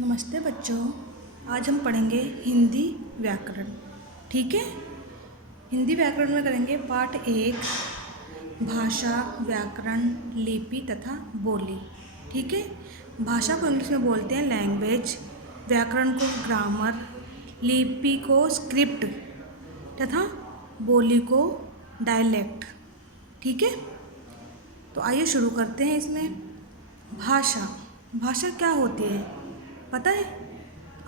नमस्ते बच्चों। आज हम पढ़ेंगे हिंदी व्याकरण। ठीक है। हिंदी व्याकरण में करेंगे पाठ 1 भाषा, व्याकरण, लिपि तथा बोली। ठीक है। भाषा को इंग्लिश में बोलते हैं लैंग्वेज, व्याकरण को ग्रामर, लिपि को स्क्रिप्ट तथा बोली को डायलेक्ट। ठीक है। तो आइए शुरू करते हैं। इसमें भाषा क्या होती है पता है?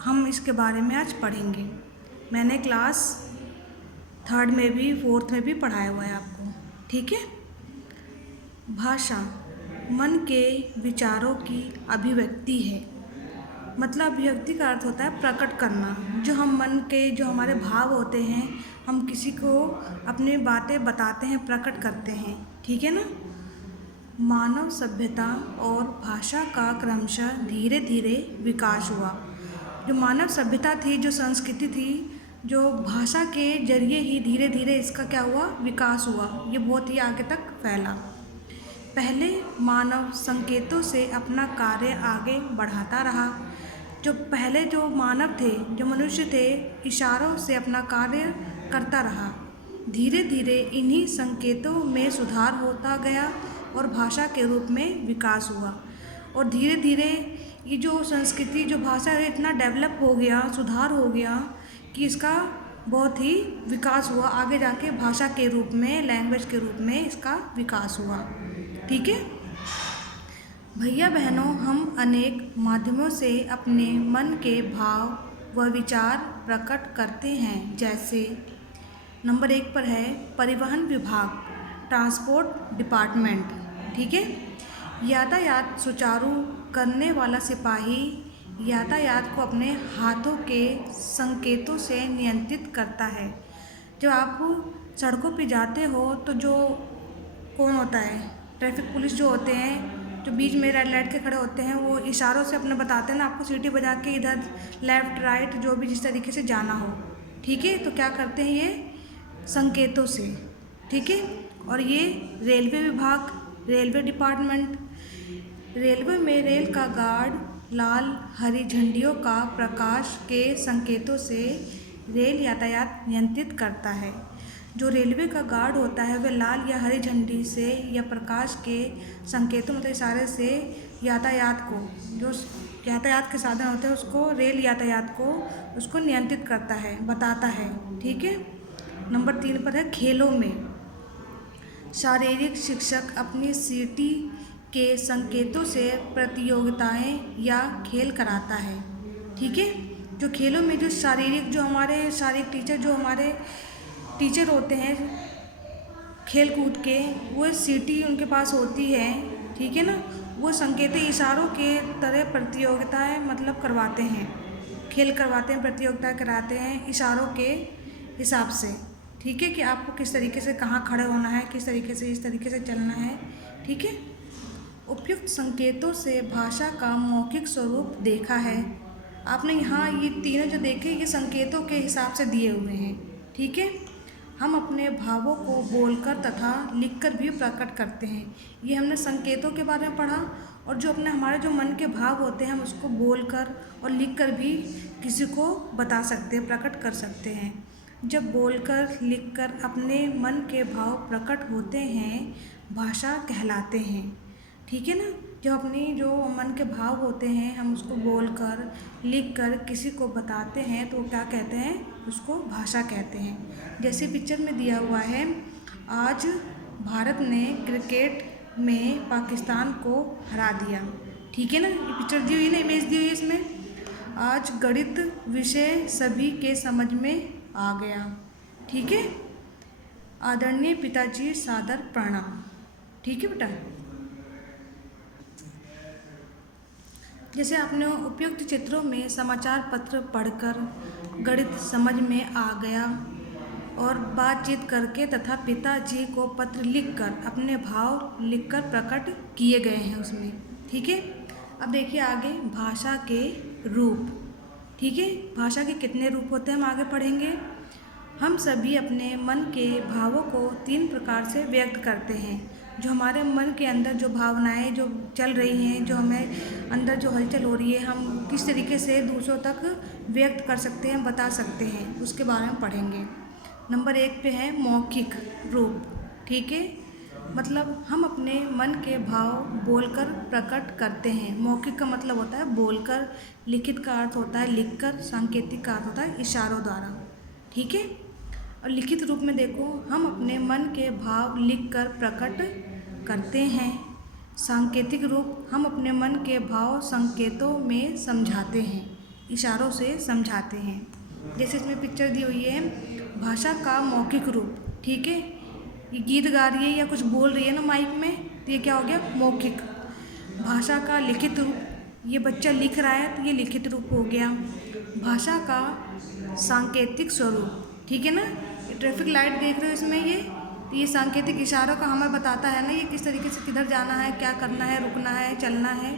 हम इसके बारे में आज पढ़ेंगे। मैंने क्लास 3rd में भी 4th में भी पढ़ाया हुआ है आपको। ठीक है। भाषा मन के विचारों की अभिव्यक्ति है। मतलब अभिव्यक्ति का अर्थ होता है प्रकट करना। जो हम मन के जो हमारे भाव होते हैं, हम किसी को अपनी बातें बताते हैं, प्रकट करते हैं। ठीक है ना। मानव सभ्यता और भाषा का क्रमशः धीरे धीरे विकास हुआ। जो मानव सभ्यता थी, जो संस्कृति थी, जो भाषा के जरिए ही धीरे धीरे इसका क्या हुआ, विकास हुआ। ये बहुत ही आगे तक फैला। पहले मानव संकेतों से अपना कार्य आगे बढ़ाता रहा। जो पहले जो मानव थे, जो मनुष्य थे, इशारों से अपना कार्य करता रहा। धीरे धीरे इन्हीं संकेतों में सुधार होता गया और भाषा के रूप में विकास हुआ। और धीरे धीरे ये जो संस्कृति, जो भाषा है, इतना डेवलप हो गया, सुधार हो गया कि इसका बहुत ही विकास हुआ। आगे जाके भाषा के रूप में, लैंग्वेज के रूप में इसका विकास हुआ। ठीक है। भैया बहनों, हम अनेक माध्यमों से अपने मन के भाव व विचार प्रकट करते हैं। जैसे नंबर 1 पर है परिवहन विभाग, ट्रांसपोर्ट डिपार्टमेंट। ठीक है। यातायात सुचारू करने वाला सिपाही यातायात को अपने हाथों के संकेतों से नियंत्रित करता है। जब आप सड़कों पे जाते हो तो जो कौन होता है, ट्रैफिक पुलिस जो होते हैं, जो बीच में रेड लाइट के खड़े होते हैं, वो इशारों से अपने बताते हैं ना आपको, सीटी बजा के इधर लेफ़्ट राइट जो भी जिस तरीके से जाना हो। ठीक है। तो क्या करते हैं ये संकेतों से। ठीक है। और ये रेलवे विभाग, रेलवे डिपार्टमेंट। रेलवे में रेल का गार्ड लाल हरी झंडियों का प्रकाश के संकेतों से रेल यातायात नियंत्रित करता है। जो रेलवे का गार्ड होता है वह लाल या हरी झंडी से या प्रकाश के संकेतों मतलब इशारे से यातायात को, जो यातायात के साधन होते हैं उसको, रेल यातायात को उसको नियंत्रित करता है, बताता है। ठीक है। नंबर 3 पर है खेलों में। शारीरिक शिक्षक अपनी सीटी के संकेतों से प्रतियोगिताएं या खेल कराता है। ठीक है। जो खेलों में जो शारीरिक, जो हमारे शारीरिक टीचर, जो हमारे टीचर होते हैं खेल कूद के, वो सीटी उनके पास होती है। ठीक है ना। वो संकेत इशारों के तरह प्रतियोगिताएं मतलब करवाते हैं, खेल करवाते हैं, प्रतियोगिता कराते हैं इशारों के हिसाब से। ठीक है। कि आपको किस तरीके से कहाँ खड़े होना है, किस तरीके से इस तरीके से चलना है। ठीक है। उपयुक्त संकेतों से भाषा का मौखिक स्वरूप देखा है। आपने यहाँ ये तीनों जो देखे, ये संकेतों के हिसाब से दिए हुए हैं। ठीक है। हम अपने भावों को बोलकर तथा लिखकर भी प्रकट करते हैं। ये हमने संकेतों के बारे में पढ़ा। और जो अपने हमारे जो मन के भाव होते हैं, हम उसको बोलकर और लिखकर भी किसी को बता सकते हैं, प्रकट कर सकते हैं। जब बोलकर लिखकर अपने मन के भाव प्रकट होते हैं, भाषा कहलाते हैं। ठीक है ना। जब अपनी जो मन के भाव होते हैं, हम उसको बोलकर लिखकर किसी को बताते हैं तो क्या कहते हैं, उसको भाषा कहते हैं। जैसे पिक्चर में दिया हुआ है, आज भारत ने क्रिकेट में पाकिस्तान को हरा दिया। ठीक है ना। ये पिक्चर दी हुई ना, इमेज दी हुई है इसमें। आज गणित विषय सभी के समझ में आ गया। ठीक है। आदरणीय पिताजी सादर प्रणाम। ठीक है बेटा। जैसे आपने उपयुक्त चित्रों में समाचार पत्र पढ़कर गणित समझ में आ गया और बातचीत करके तथा पिताजी को पत्र लिखकर अपने भाव लिखकर प्रकट किए गए हैं उसमें। ठीक है। अब देखिए आगे भाषा के रूप। ठीक है। भाषा के कितने रूप होते हैं हम आगे पढ़ेंगे। हम सभी अपने मन के भावों को 3 प्रकार से व्यक्त करते हैं। जो हमारे मन के अंदर जो भावनाएं जो चल रही हैं, जो हमें अंदर जो हलचल हो रही है, हम किस तरीके से दूसरों तक व्यक्त कर सकते हैं, बता सकते हैं, उसके बारे में पढ़ेंगे। नंबर 1 पे है मौखिक रूप। ठीक है, मतलब हम अपने मन के भाव बोलकर प्रकट करते हैं। मौखिक का मतलब होता है बोलकर, लिखित का अर्थ होता है लिखकर, सांकेतिक का अर्थ होता है इशारों द्वारा। ठीक है, और लिखित रूप में देखो, हम अपने मन के भाव लिखकर प्रकट करते हैं। सांकेतिक रूप, हम अपने मन के भाव संकेतों में समझाते हैं, इशारों से समझाते हैं। जैसे इसमें पिक्चर दी हुई है, भाषा का मौखिक रूप। ठीक है, ये गीत गा रही है या कुछ बोल रही है ना माइक में, तो ये क्या हो गया, मौखिक। भाषा का लिखित रूप, ये बच्चा लिख रहा है तो ये लिखित रूप हो गया। भाषा का सांकेतिक स्वरूप, ठीक है ना, ये ट्रैफिक लाइट देख रहे हो इसमें, ये सांकेतिक इशारों का हमें बताता है ना, ये किस तरीके से किधर जाना है, क्या करना है, रुकना है, चलना है,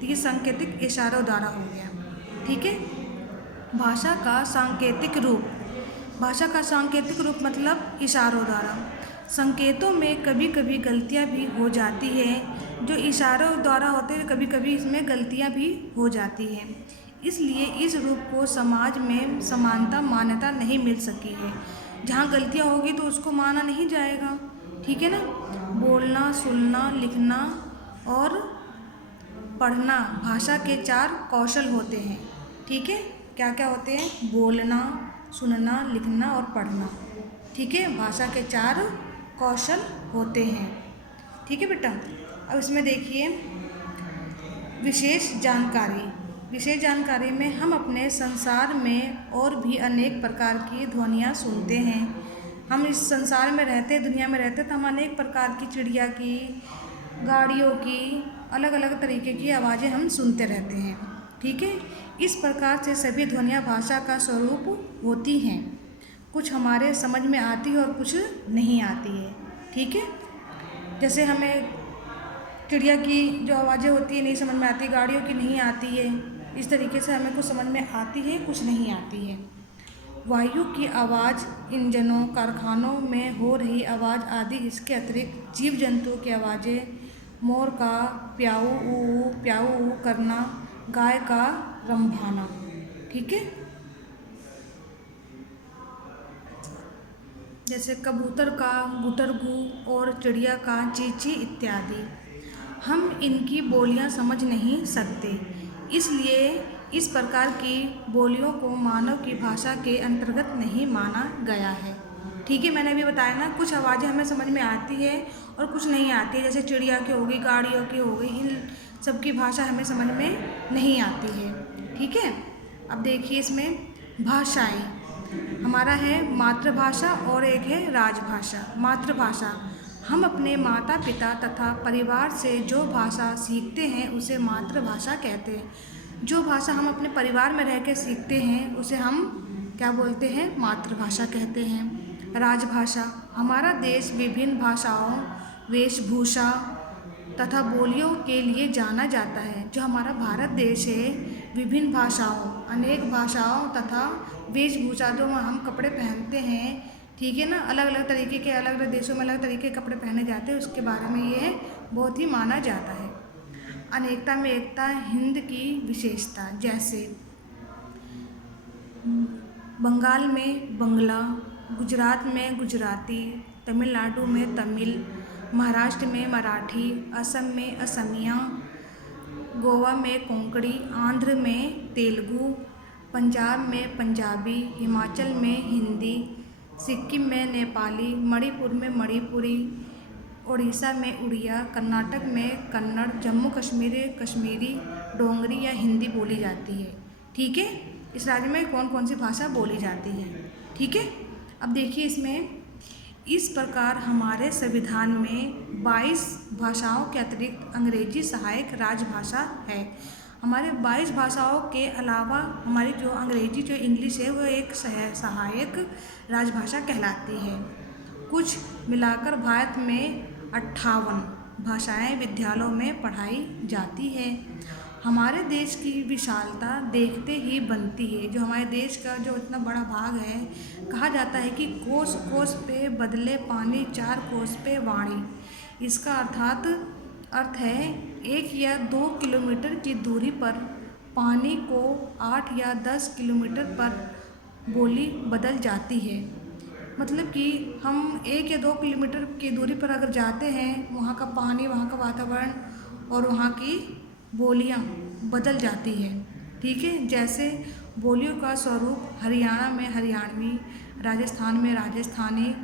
तो ये सांकेतिक इशारों द्वारा हो गया। ठीक है, भाषा का सांकेतिक रूप, भाषा का सांकेतिक रूप मतलब इशारों द्वारा। संकेतों में कभी कभी गलतियाँ भी हो जाती है, जो इशारों द्वारा होते हैं, कभी कभी इसमें गलतियाँ भी हो जाती हैं। इसलिए इस रूप को समाज में समानता मान्यता नहीं मिल सकी है। जहाँ गलतियाँ होगी तो उसको माना नहीं जाएगा। ठीक है ना, बोलना, सुनना, लिखना और पढ़ना भाषा के 4 कौशल होते हैं। ठीक है, क्या क्या होते हैं, बोलना, सुनना, लिखना और पढ़ना। ठीक है, भाषा के 4 कौशल होते हैं। ठीक है बेटा, अब इसमें देखिए विशेष जानकारी। विशेष जानकारी में हम अपने संसार में और भी अनेक प्रकार की ध्वनियाँ सुनते हैं। हम इस संसार में रहते, दुनिया में रहते, तो हम अनेक प्रकार की चिड़िया की, गाड़ियों की, अलग अलग तरीके की आवाज़ें हम सुनते रहते हैं। ठीक है, इस प्रकार से सभी ध्वनियाँ भाषा का स्वरूप होती हैं। कुछ हमारे समझ में आती है और कुछ नहीं आती है। ठीक है, जैसे हमें चिड़िया की जो आवाज़ें होती है नहीं समझ में आती, गाड़ियों की नहीं आती है, इस तरीके से हमें कुछ समझ में आती है, कुछ नहीं आती है। वायु की आवाज़, इंजनों, कारखानों में हो रही आवाज़ आदि, इसके अतिरिक्त जीव जंतुओं की आवाज़ें, मोर का प्याऊ ऊ करना, गाय का रंभाना। ठीक है, जैसे कबूतर का गुटरगू और चिड़िया का चींची इत्यादि। हम इनकी बोलियां समझ नहीं सकते, इसलिए इस प्रकार की बोलियों को मानव की भाषा के अंतर्गत नहीं माना गया है। ठीक है, मैंने अभी बताया ना, कुछ आवाज़ें हमें समझ में आती है और कुछ नहीं आती है, जैसे चिड़िया की हो गई, गाड़ियों की हो गई, इन सब की भाषा हमें समझ में नहीं आती है। ठीक है, अब देखिए इसमें भाषाएं, हमारा है मातृभाषा और एक है राजभाषा। मातृभाषा, हम अपने माता पिता तथा परिवार से जो भाषा सीखते हैं उसे मातृभाषा कहते हैं। जो भाषा हम अपने परिवार में रह के सीखते हैं उसे हम क्या बोलते हैं, मातृभाषा कहते हैं। राजभाषा, हमारा देश विभिन्न भाषाओं, वेशभूषा तथा बोलियों के लिए जाना जाता है। जो हमारा भारत देश है, विभिन्न भाषाओं, अनेक भाषाओं तथा वेशभूषा, जो हम कपड़े पहनते हैं, ठीक है ना, अलग अलग तरीके के, अलग अलग देशों में अलग तरीके के कपड़े पहने जाते हैं, उसके बारे में ये बहुत ही माना जाता है। अनेकता में एकता, हिंद की विशेषता, जैसे बंगाल में बंगला, गुजरात में गुजराती, तमिलनाडु में तमिल, महाराष्ट्र में मराठी, असम में असमिया, गोवा में कोंकणी, आंध्र में तेलुगु, पंजाब में पंजाबी, हिमाचल में हिंदी, सिक्किम में नेपाली, मणिपुर में मणिपुरी, उड़ीसा में उड़िया, कर्नाटक में कन्नड़, जम्मू कश्मीर कश्मीरी, डोगरी या हिंदी बोली जाती है। ठीक है, इस राज्य में कौन कौन सी भाषा बोली जाती है। ठीक है, अब देखिए इसमें, इस प्रकार हमारे संविधान में 22 भाषाओं के अतिरिक्त अंग्रेजी सहायक राजभाषा है। हमारे 22 भाषाओं के अलावा हमारी जो अंग्रेजी, जो इंग्लिश है, वो एक सहायक राजभाषा कहलाती है। कुछ मिलाकर भारत में 58 भाषाएं विद्यालयों में पढ़ाई जाती है। हमारे देश की विशालता देखते ही बनती है। जो हमारे देश का जो इतना बड़ा भाग है, कहा जाता है कि कोस कोस पे बदले पानी, 4 कोस पे वाणी। इसका अर्थ है 1 या 2 किलोमीटर की दूरी पर पानी को 8 या 10 किलोमीटर पर बोली बदल जाती है। मतलब कि हम 1 या 2 किलोमीटर की दूरी पर अगर जाते हैं, वहाँ का पानी, वहाँ का वातावरण और वहाँ की बोलियाँ बदल जाती है। ठीक है, जैसे बोलियों का स्वरूप हरियाणा में हरियाणवी, राजस्थान में राजस्थानी,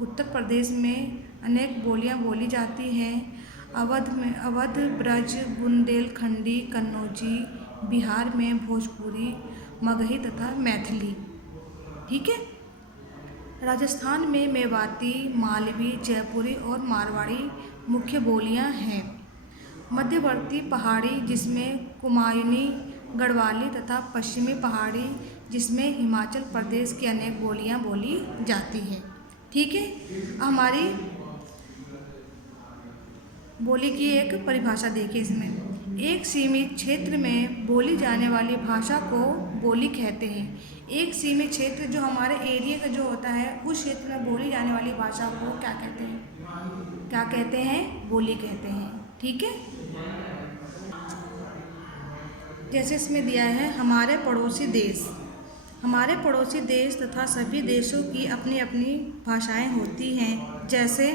उत्तर प्रदेश में अनेक बोलियाँ बोली जाती हैं। अवध, ब्रज, बुंदेलखंडी, कन्नौजी, बिहार में भोजपुरी, मगही तथा मैथिली। ठीक है, राजस्थान में मेवाती, मालवी, जयपुरी और मारवाड़ी मुख्य बोलियां हैं। मध्यवर्ती पहाड़ी जिसमें कुमायूनी, गढ़वाली तथा पश्चिमी पहाड़ी जिसमें हिमाचल प्रदेश की अनेक बोलियां बोली जाती हैं। ठीक है, हमारी बोली की एक परिभाषा देखिए इसमें। एक सीमित क्षेत्र में बोली जाने वाली भाषा को बोली कहते हैं। एक सीमित क्षेत्र जो हमारे एरिया का जो होता है, उस क्षेत्र में बोली जाने वाली भाषा को क्या कहते हैं? क्या कहते हैं? बोली कहते हैं। ठीक है, जैसे इसमें दिया है हमारे पड़ोसी देश। हमारे पड़ोसी देश तथा सभी देशों की अपनी अपनी भाषाएं होती हैं। जैसे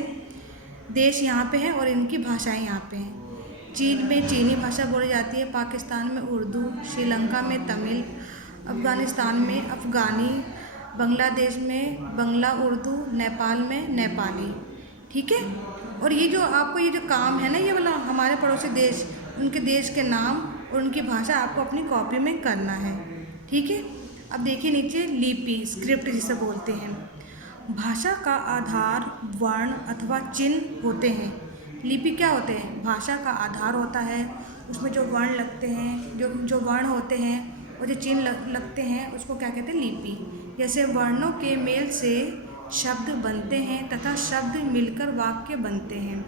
देश यहाँ पे है और इनकी भाषाएं यहाँ पे हैं। चीन में चीनी भाषा बोली जाती है, पाकिस्तान में उर्दू, श्रीलंका में तमिल, अफ़गानिस्तान में अफ़गानी, बांग्लादेश में बंगला उर्दू, नेपाल में नेपाली। ठीक है, और ये जो आपको ये जो काम है ना, ये वाला हमारे पड़ोसी देश, उनके देश के नाम और उनकी भाषा आपको अपनी कॉपी में करना है। ठीक है, अब देखिए नीचे लिपि, स्क्रिप्ट जिसे बोलते हैं। भाषा का आधार वर्ण अथवा चिन्ह होते हैं। लिपि क्या होते हैं? भाषा का आधार होता है, उसमें जो वर्ण लगते हैं, जो वर्ण होते हैं और जो चिन्ह लगते हैं, उसको क्या कहते हैं? लिपि। जैसे वर्णों के मेल से शब्द बनते हैं तथा शब्द मिलकर वाक्य बनते हैं।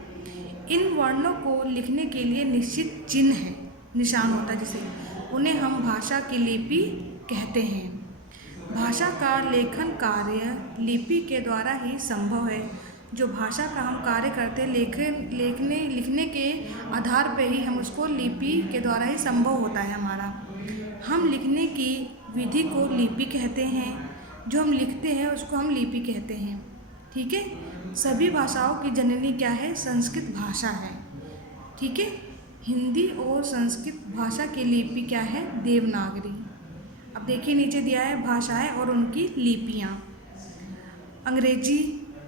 इन वर्णों को लिखने के लिए निश्चित चिन्ह है, निशान होता है, जिसे उन्हें हम भाषा की लिपि कहते हैं। भाषा का लेखन कार्य लिपि के द्वारा ही संभव है। जो भाषा का हम कार्य करते हैं, लिखने के आधार पे ही हम उसको लिपि के द्वारा ही संभव होता है हमारा। हम लिखने की विधि को लिपि कहते हैं, जो हम लिखते हैं उसको हम लिपि कहते हैं। ठीक है, सभी भाषाओं की जननी क्या है? संस्कृत भाषा है। ठीक है, हिंदी और संस्कृत भाषा की लिपि क्या है? देवनागरी। अब देखिए नीचे दिया है भाषाएं और उनकी लिपियां। अंग्रेजी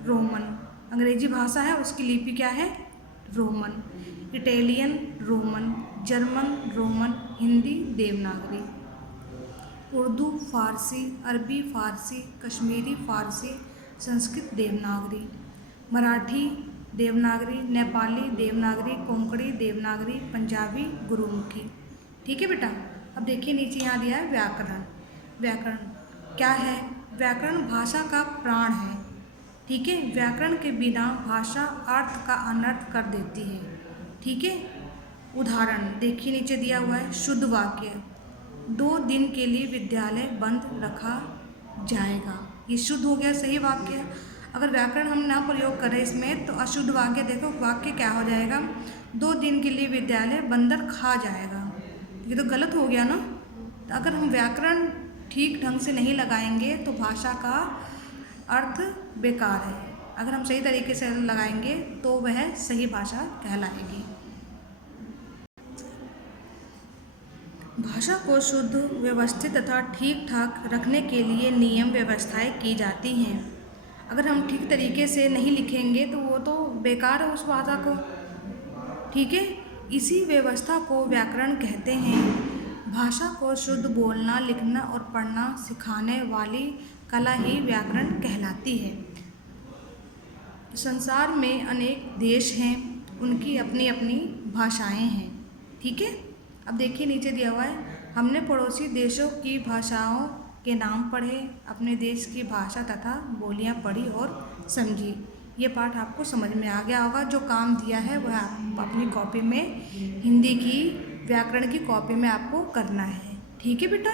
रोमन, अंग्रेजी भाषा है, उसकी लिपि क्या है? Roman. Italian Roman, German Roman, Hindi Devanagari. Urdu Farsi, Arabi Farsi, Kashmiri फारसी, संस्कृत देवनागरी। मराठी देवनागरी, नेपाली देवनागरी, कोंकणी देवनागरी, पंजाबी गुरुमुखी। ठीक है बेटा, अब देखिए नीचे यहाँ दिया है व्याकरण। व्याकरण क्या है? व्याकरण भाषा का प्राण है। ठीक है, व्याकरण के बिना भाषा अर्थ का अनर्थ कर देती है। ठीक है, उदाहरण देखिए नीचे दिया हुआ है। शुद्ध वाक्य, 2 दिन के लिए विद्यालय बंद रखा जाएगा। ये शुद्ध हो गया, सही वाक्य। अगर व्याकरण हम ना प्रयोग करें इसमें तो अशुद्ध वाक्य, देखो वाक्य क्या हो जाएगा? 2 दिन के लिए विद्यालय बंदर खा जाएगा। ये तो गलत हो गया ना। तो अगर हम व्याकरण ठीक ढंग से नहीं लगाएंगे तो भाषा का अर्थ बेकार है। अगर हम सही तरीके से लगाएंगे तो वह सही भाषा कहलाएगी। भाषा को शुद्ध, व्यवस्थित तथा ठीक ठाक रखने के लिए नियम व्यवस्थाएं की जाती हैं। अगर हम ठीक तरीके से नहीं लिखेंगे तो वो तो बेकार है उस भाषा को। ठीक है, इसी व्यवस्था को व्याकरण कहते हैं। भाषा को शुद्ध बोलना, लिखना और पढ़ना सिखाने वाली कला ही व्याकरण कहलाती है। संसार में अनेक देश हैं, उनकी अपनी अपनी भाषाएं हैं। ठीक है, अब देखिए नीचे दिया हुआ है हमने पड़ोसी देशों की भाषाओं के नाम पढ़े, अपने देश की भाषा तथा बोलियां पढ़ी और समझी। ये पाठ आपको समझ में आ गया होगा। जो काम दिया है वह आप अपनी कॉपी में, हिंदी की व्याकरण की कॉपी में आपको करना है। ठीक है बेटा।